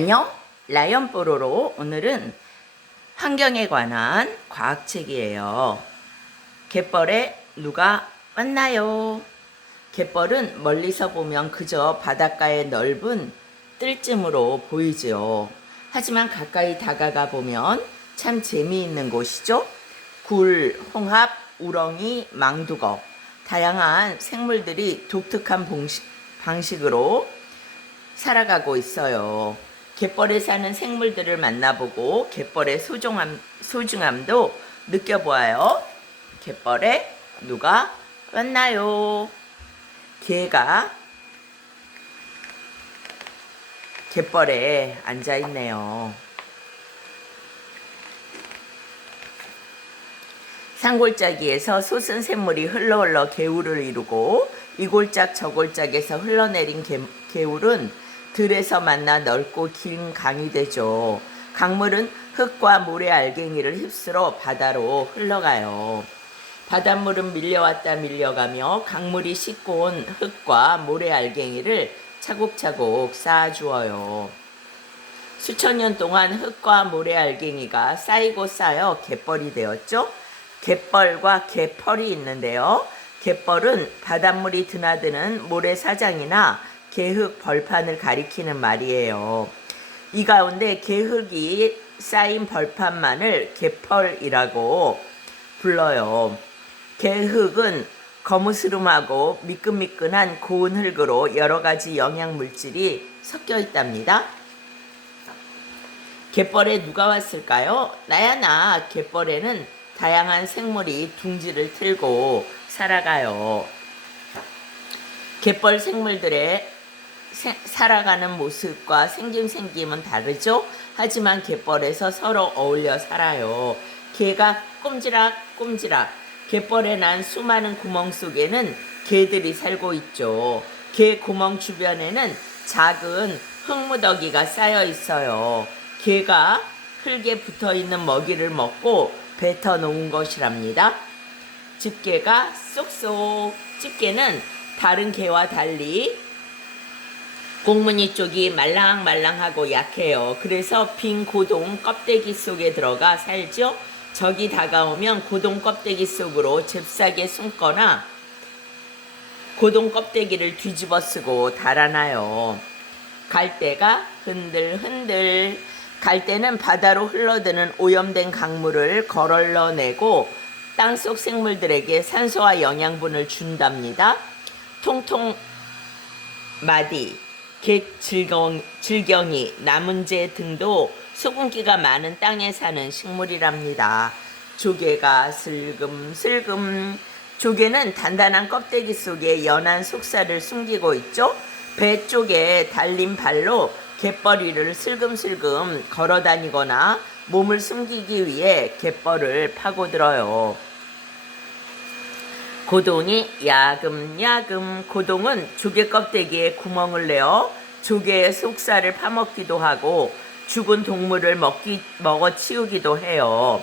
안녕, 라이언 뽀로로. 오늘은 환경에 관한 과학책이에요. 갯벌에 누가 왔나요? 갯벌은 멀리서 보면 그저 바닷가의 넓은 뜰쯤으로 보이죠. 하지만 가까이 다가가 보면 참 재미있는 곳이죠. 굴, 홍합, 우렁이, 망두거, 다양한 생물들이 독특한 방식으로 살아가고 있어요. 갯벌에 사는 생물들을 만나보고 갯벌의 소중함도 느껴보아요. 갯벌에 누가 왔나요? 개가 갯벌에 앉아 있네요. 산골짜기에서 솟은 샘물이 흘러 개울을 이루고 이 골짝 저 골짝에서 흘러내린 개울은 들에서 만나 넓고 긴 강이 되죠. 강물은 흙과 모래 알갱이를 휩쓸어 바다로 흘러가요. 바닷물은 밀려왔다 밀려가며 강물이 씻고 온 흙과 모래 알갱이를 차곡차곡 쌓아주어요. 수천 년 동안 흙과 모래 알갱이가 쌓이고 쌓여 갯벌이 되었죠. 갯벌과 개펄이 있는데요. 갯벌은 바닷물이 드나드는 모래사장이나 개흙 벌판을 가리키는 말이에요. 이 가운데 개흙이 쌓인 벌판만을 개펄이라고 불러요. 개흙은 거무스름하고 미끈미끈한 고운 흙으로 여러 가지 영양 물질이 섞여 있답니다. 갯벌에 누가 왔을까요? 나야 나. 갯벌에는 다양한 생물이 둥지를 틀고 살아가요. 갯벌 생물들의 살아가는 모습과 생김은 다르죠? 하지만 갯벌에서 서로 어울려 살아요. 개가 꼼지락꼼지락 갯벌에 난 수많은 구멍 속에는 개들이 살고 있죠. 개 구멍 주변에는 작은 흙무더기가 쌓여 있어요. 개가 흙에 붙어있는 먹이를 먹고 뱉어 놓은 것이랍니다. 집게가 쏙쏙. 집게는 다른 개와 달리 꽁무니 쪽이 말랑말랑하고 약해요. 그래서 빈 고동 껍데기 속에 들어가 살죠. 적이 다가오면 고동 껍데기 속으로 잽싸게 숨거나 고동 껍데기를 뒤집어 쓰고 달아나요. 갈대가 흔들흔들. 갈대는 바다로 흘러드는 오염된 강물을 걸러내고 땅속 생물들에게 산소와 영양분을 준답니다. 통통마디, 질경이, 나문재 등도 수분기가 많은 땅에 사는 식물이랍니다. 조개가 슬금슬금. 조개는 단단한 껍데기 속에 연한 속살을 숨기고 있죠. 배 쪽에 달린 발로 갯벌 위를 슬금슬금 걸어다니거나 몸을 숨기기 위해 갯벌을 파고들어요. 고동이 야금야금. 고동은 조개 껍데기에 구멍을 내어 조개의 속살을 파먹기도 하고 죽은 동물을 먹어 치우기도 해요.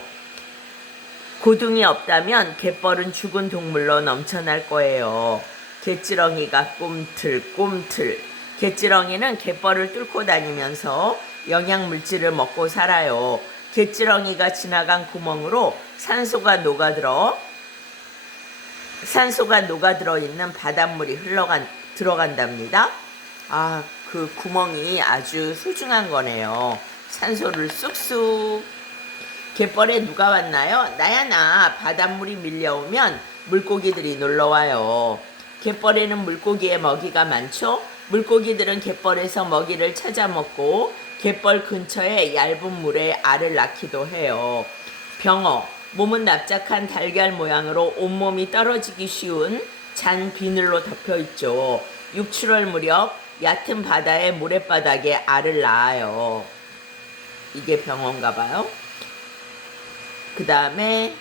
고동이 없다면 갯벌은 죽은 동물로 넘쳐날 거예요. 갯지렁이가 꿈틀꿈틀. 갯지렁이는 갯벌을 뚫고 다니면서 영양물질을 먹고 살아요. 갯지렁이가 지나간 구멍으로 산소가 녹아들어 있는 바닷물이 들어간답니다. 그 구멍이 아주 소중한 거네요. 산소를 쑥쑥. 갯벌에 누가 왔나요? 나야 나. 바닷물이 밀려오면 물고기들이 놀러와요. 갯벌에는 물고기의 먹이가 많죠? 물고기들은 갯벌에서 먹이를 찾아 먹고 갯벌 근처에 얇은 물에 알을 낳기도 해요. 병어, 몸은 납작한 달걀 모양으로 온몸이 떨어지기 쉬운 잔 비늘로 덮여 있죠. 6, 7월 무렵 얕은 바다의 모래바닥에 알을 낳아요. 이게 병어인가 봐요. 그 다음에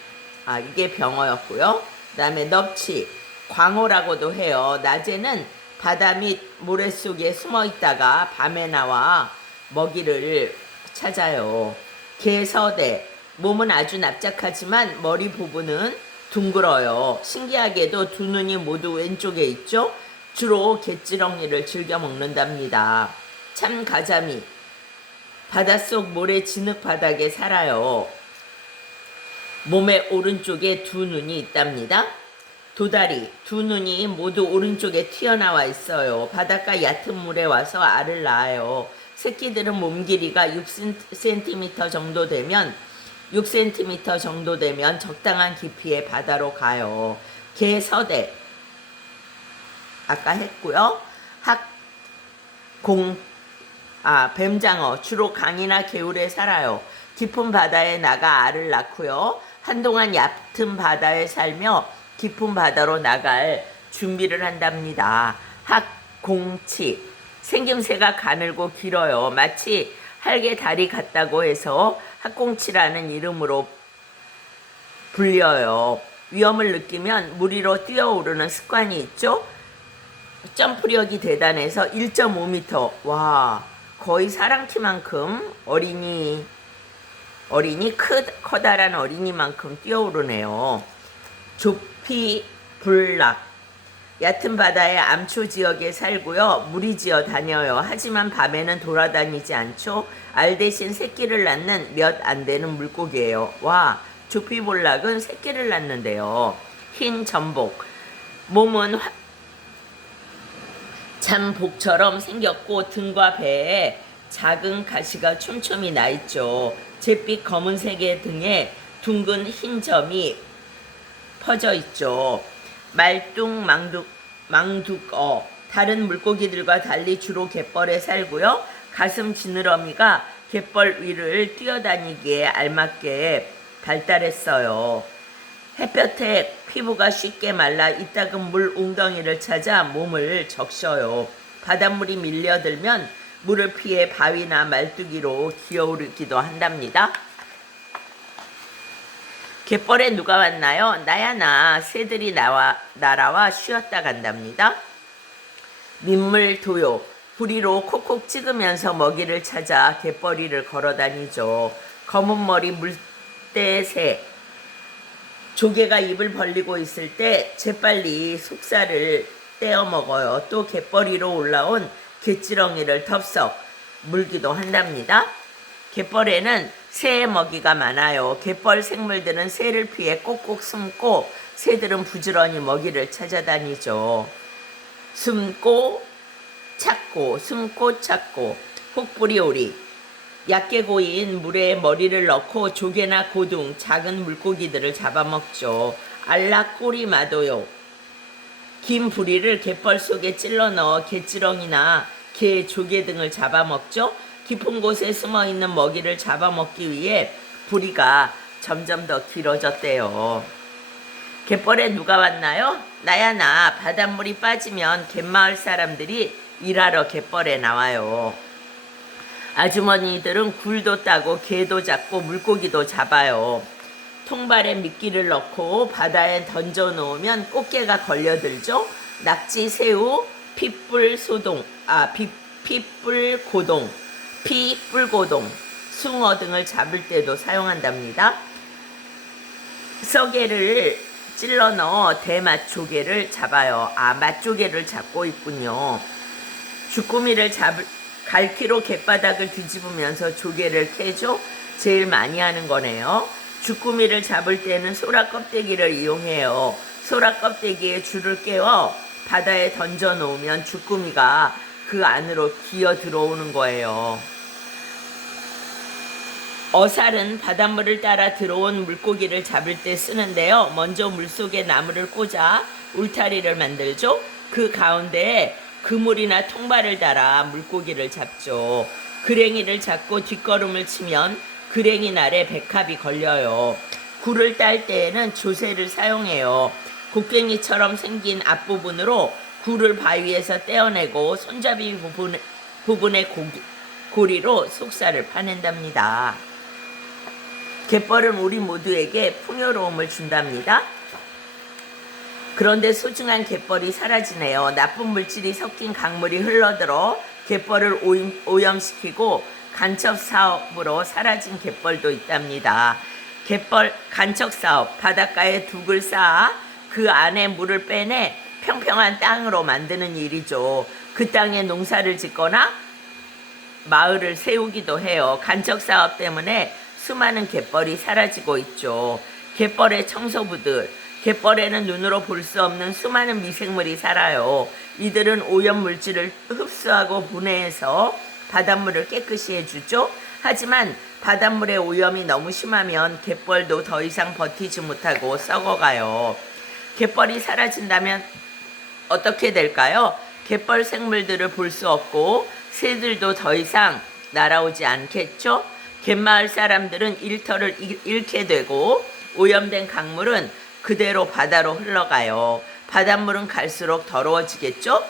이게 병어였고요. 그 다음에 넙치, 광어라고도 해요. 낮에는 바다 및 모래 속에 숨어 있다가 밤에 나와 먹이를 찾아요. 개서대, 몸은 아주 납작하지만 머리 부분은 둥글어요. 신기하게도 두 눈이 모두 왼쪽에 있죠. 주로 갯지렁이를 즐겨 먹는답니다. 참가자미, 바닷속 모래 진흙 바닥에 살아요. 몸의 오른쪽에 두 눈이 있답니다. 도다리, 두 눈이 모두 오른쪽에 튀어나와 있어요. 바닷가 얕은 물에 와서 알을 낳아요. 새끼들은 몸 길이가 6cm 정도 되면 6cm 정도 되면 적당한 깊이의 바다로 가요. 개, 서대 아까 했고요. 뱀장어 주로 강이나 개울에 살아요. 깊은 바다에 나가 알을 낳고요. 한동안 얕은 바다에 살며 깊은 바다로 나갈 준비를 한답니다. 공치 생김새가 가늘고 길어요. 마치 할개 다리 같다고 해서 학공치라는 이름으로 불려요. 위험을 느끼면 물 위로 뛰어오르는 습관이 있죠. 점프력이 대단해서 1.5m, 와, 거의 사랑키만큼 커다란 어린이만큼 뛰어오르네요. 조피불락, 얕은 바다의 암초 지역에 살고요. 무리지어 다녀요. 하지만 밤에는 돌아다니지 않죠. 알 대신 새끼를 낳는 몇 안 되는 물고기예요. 와, 조피볼락은 새끼를 낳는데요. 흰 전복, 몸은 참복처럼 생겼고 등과 배에 작은 가시가 촘촘히 나 있죠. 잿빛 검은색의 등에 둥근 흰 점이 퍼져 있죠. 망둑어, 다른 물고기들과 달리 주로 갯벌에 살고요. 가슴 지느러미가 갯벌 위를 뛰어다니기에 알맞게 발달했어요. 햇볕에 피부가 쉽게 말라 이따금 물 웅덩이를 찾아 몸을 적셔요. 바닷물이 밀려들면 물을 피해 바위나 말뚝이로 기어오르기도 한답니다. 갯벌에 누가 왔나요? 나야 나. 새들이 날아와 쉬었다 간답니다. 민물도요. 부리로 콕콕 찍으면서 먹이를 찾아 갯벌이를 걸어다니죠. 검은 머리 물대새. 조개가 입을 벌리고 있을 때 재빨리 속살을 떼어 먹어요. 또 갯벌이로 올라온 갯지렁이를 덥석 물기도 한답니다. 갯벌에는 새의 먹이가 많아요. 갯벌 생물들은 새를 피해 꼭꼭 숨고 새들은 부지런히 먹이를 찾아다니죠. 숨고 찾고 혹부리오리, 얕게 고인 물에 머리를 넣고 조개나 고둥, 작은 물고기들을 잡아먹죠. 알락꼬리마도요. 긴 부리를 갯벌 속에 찔러 넣어 갯지렁이나 개, 조개 등을 잡아먹죠. 깊은 곳에 숨어있는 먹이를 잡아먹기 위해 부리가 점점 더 길어졌대요. 갯벌에 누가 왔나요? 나야 나. 바닷물이 빠지면 갯마을 사람들이 일하러 갯벌에 나와요. 아주머니들은 굴도 따고 개도 잡고 물고기도 잡아요. 통발에 미끼를 넣고 바다에 던져 놓으면 꽃게가 걸려들죠. 낙지, 새우, 핏불고동, 숭어 등을 잡을 때도 사용한답니다. 썩개를 찔러 넣어 대맛조개를 잡아요. 맛조개를 잡고 있군요. 주꾸미를 갈퀴로 갯바닥을 뒤집으면서 조개를 캐죠. 제일 많이 하는 거네요. 주꾸미를 잡을 때는 소라 껍데기를 이용해요. 소라 껍데기에 줄을 깨워 바다에 던져 놓으면 주꾸미가 그 안으로 기어 들어오는 거예요. 어살은 바닷물을 따라 들어온 물고기를 잡을 때 쓰는데요. 먼저 물속에 나무를 꽂아 울타리를 만들죠. 그 가운데에 그물이나 통발을 달아 물고기를 잡죠. 그랭이를 잡고 뒷걸음을 치면 그랭이 날에 백합이 걸려요. 굴을 딸 때에는 조새를 사용해요. 곡괭이처럼 생긴 앞부분으로 굴을 바위에서 떼어내고 손잡이 부분의 고리로 속살을 파낸답니다. 갯벌은 우리 모두에게 풍요로움을 준답니다. 그런데 소중한 갯벌이 사라지네요. 나쁜 물질이 섞인 강물이 흘러들어 갯벌을 오염시키고 간첩 사업으로 사라진 갯벌도 있답니다. 갯벌 간척 사업, 바닷가에 둑을 쌓아 그 안에 물을 빼내 평평한 땅으로 만드는 일이죠. 그 땅에 농사를 짓거나 마을을 세우기도 해요. 간척 사업 때문에 수많은 갯벌이 사라지고 있죠. 갯벌의 청소부들, 갯벌에는 눈으로 볼 수 없는 수많은 미생물이 살아요. 이들은 오염 물질을 흡수하고 분해해서 바닷물을 깨끗이 해주죠. 하지만 바닷물의 오염이 너무 심하면 갯벌도 더 이상 버티지 못하고 썩어가요. 갯벌이 사라진다면 어떻게 될까요? 갯벌 생물들을 볼 수 없고 새들도 더 이상 날아오지 않겠죠? 갯마을 사람들은 일터를 잃게 되고 오염된 강물은 그대로 바다로 흘러가요. 바닷물은 갈수록 더러워지겠죠?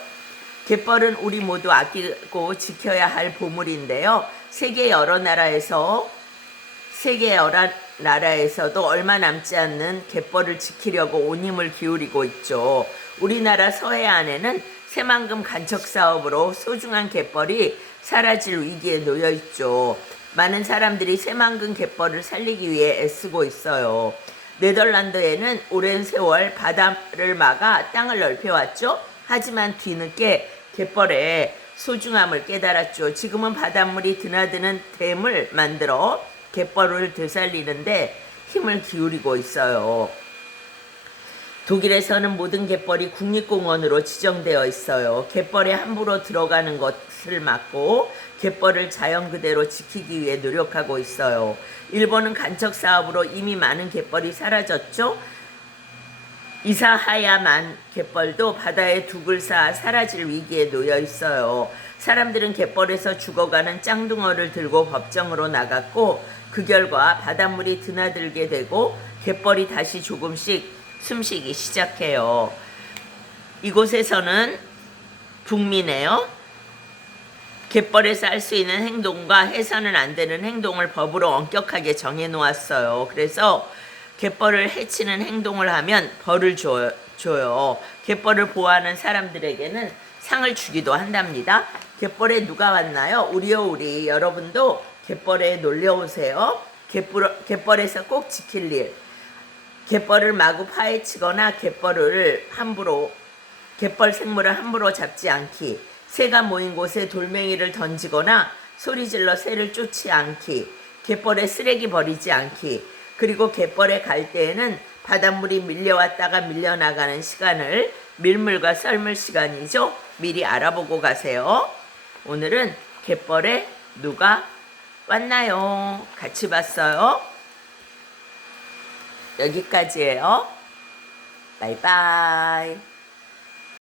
갯벌은 우리 모두 아끼고 지켜야 할 보물인데요. 세계 여러 나라에서도 얼마 남지 않는 갯벌을 지키려고 온 힘을 기울이고 있죠. 우리나라 서해안에는 새만금 간척 사업으로 소중한 갯벌이 사라질 위기에 놓여 있죠. 많은 사람들이 새만금 갯벌을 살리기 위해 애쓰고 있어요. 네덜란드에는 오랜 세월 바다를 막아 땅을 넓혀왔죠. 하지만 뒤늦게 갯벌의 소중함을 깨달았죠. 지금은 바닷물이 드나드는 댐을 만들어 갯벌을 되살리는데 힘을 기울이고 있어요. 독일에서는 모든 갯벌이 국립공원으로 지정되어 있어요. 갯벌에 함부로 들어가는 것을 막고 갯벌을 자연 그대로 지키기 위해 노력하고 있어요. 일본은 간척 사업으로 이미 많은 갯벌이 사라졌죠. 이사하야만 갯벌도 바다에 둑을 쌓아 사라질 위기에 놓여 있어요. 사람들은 갯벌에서 죽어가는 짱둥어를 들고 법정으로 나갔고 그 결과 바닷물이 드나들게 되고 갯벌이 다시 조금씩 숨쉬기 시작해요. 이곳에서는 북미네요. 갯벌에서 할 수 있는 행동과 해서는 안 되는 행동을 법으로 엄격하게 정해놓았어요. 그래서 갯벌을 해치는 행동을 하면 벌을 줘요. 갯벌을 보호하는 사람들에게는 상을 주기도 한답니다. 갯벌에 누가 왔나요? 우리 여러분도 갯벌에 놀려오세요. 갯벌에서 꼭 지킬 일. 갯벌을 마구 파헤치거나 갯벌 생물을 함부로 잡지 않기. 새가 모인 곳에 돌멩이를 던지거나 소리질러 새를 쫓지 않기. 갯벌에 쓰레기 버리지 않기. 그리고 갯벌에 갈 때에는 바닷물이 밀려왔다가 밀려나가는 시간을 밀물과 썰물 시간이죠. 미리 알아보고 가세요. 오늘은 갯벌에 누가 왔나요? 같이 봤어요. 여기까지예요. 바이바이.